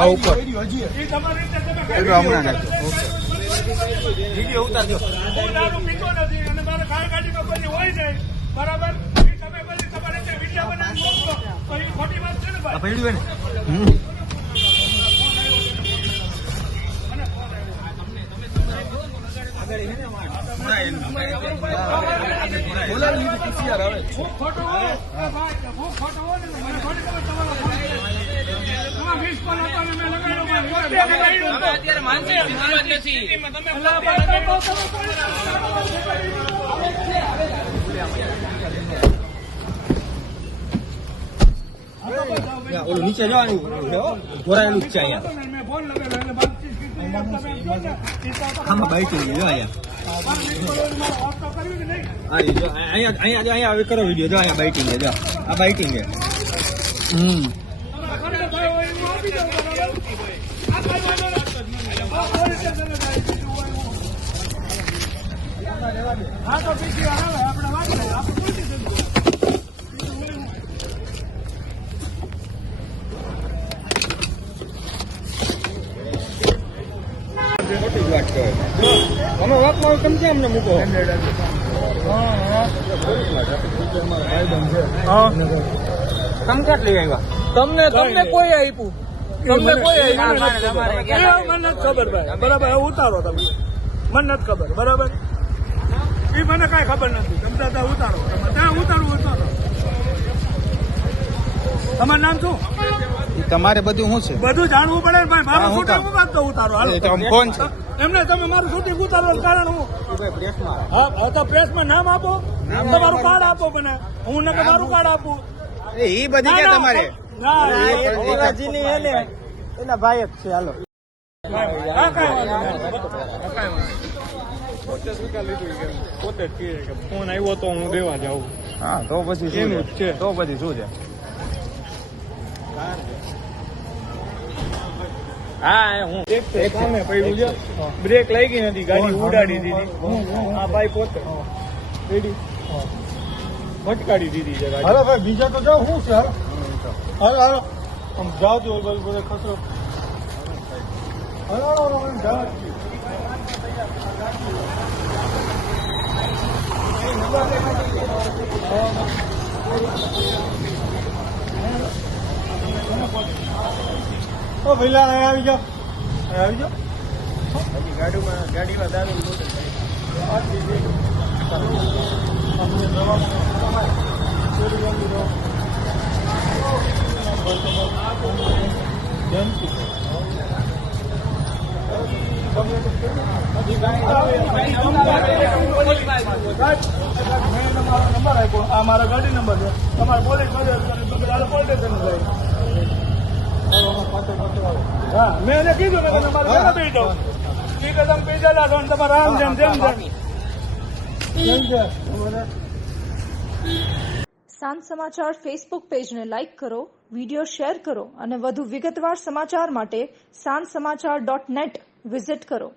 આ ઉપર હમણાં નાખજો. વિડીયો ઉતારજો. હું દારૂ પીતો નથી અને મારે ગાડીમાં કોઈ હોય જાય બરાબર. તમે બધી તમારે ત્યાં વિડીયો બનાવી મોકલો તો એ ખોટી વાત છે ને ભાઈ. આ પડ્યું ને ઓલું નીચે જવાનું ઘોરાયેલું જ છે અહીંયા. આમાં બાઇટિંગ જો અહીંયા અહીંયા કરો વિડીયો જો અહીંયા બાઇટિંગ છે જો આ બાઇટિંગ છે. હા તો બીજી વાર આવે આપણે વાત કરીએ આપણે પૂછી દઈએ. ખોટી જ વાત કહેવાય. તમે વાતમાં સમજે અમને મૂકો. તમે કેટલી આવ્યા? તમને કોઈ આપ્યું? તમને કોઈ આપ્યું? મને નથી ખબર ભાઈ. બરાબર ઉતારો તમે. મને નથી ખબર બરાબર. એ મને કઈ ખબર નથી. તમે ત્યાં ઉતારો. ત્યાં ઉતારવું ઉતારો. તમારું નામ શું? તમારે બધું શું છે? બધું જાણવું પડે ભાઈ. મારું શૂટિંગ હું વાત તો ઉતારો. ફોન છે એમને તમે મારું શૂટિંગ ઉતારવાનું કારણ હું હા તો પ્રેસમાં નામ આપો. તમારું કાર્ડ આપો મને. હું ને મારું કાર્ડ આપું. એ બધી કે તમારે એના ભાઈ જ છે. હાલો પોતે જ કહે કે ફોન આવ્યો તો હું દેવા જાઉં. હા તો પછી શું છે? તો પછી શું છે? હા હું એક સામે પડ્યું છે. બ્રેક લાગી નથી. ગાડી ઉડાડી દીધી. આ ભાઈ પોતે રેડી ભટકાડી દીધી છે ગાડી. હાલો ભાઈ બીજા તો જાઓ શું છે? હાલો હાલો આમ જાઓ તો બધે ખસરો. હાલો હાલો જાઓ. ઓ ભઈલા આવી જાઓ. આવી જાઓ. ગાડીમાં દારૂ નંબર આપ્યો. આ મારા ગાડી નંબર છે. તમારે પોલીસ પોલીસ સ્ટેશન જાય. હા મેં એને કીધું મેં તમારે પેલા પી દઉં. ઠીક છે તમે પી જલા છો ને તમારે આમ જેમ જેમ સાંજ સમાચાર ફેસબુક પેજને લાઇક કરો, વિડીયો શેર કરો અને વધુ વિગતવાર સમાચાર માટે sanssamachar.net વિઝિટ કરો.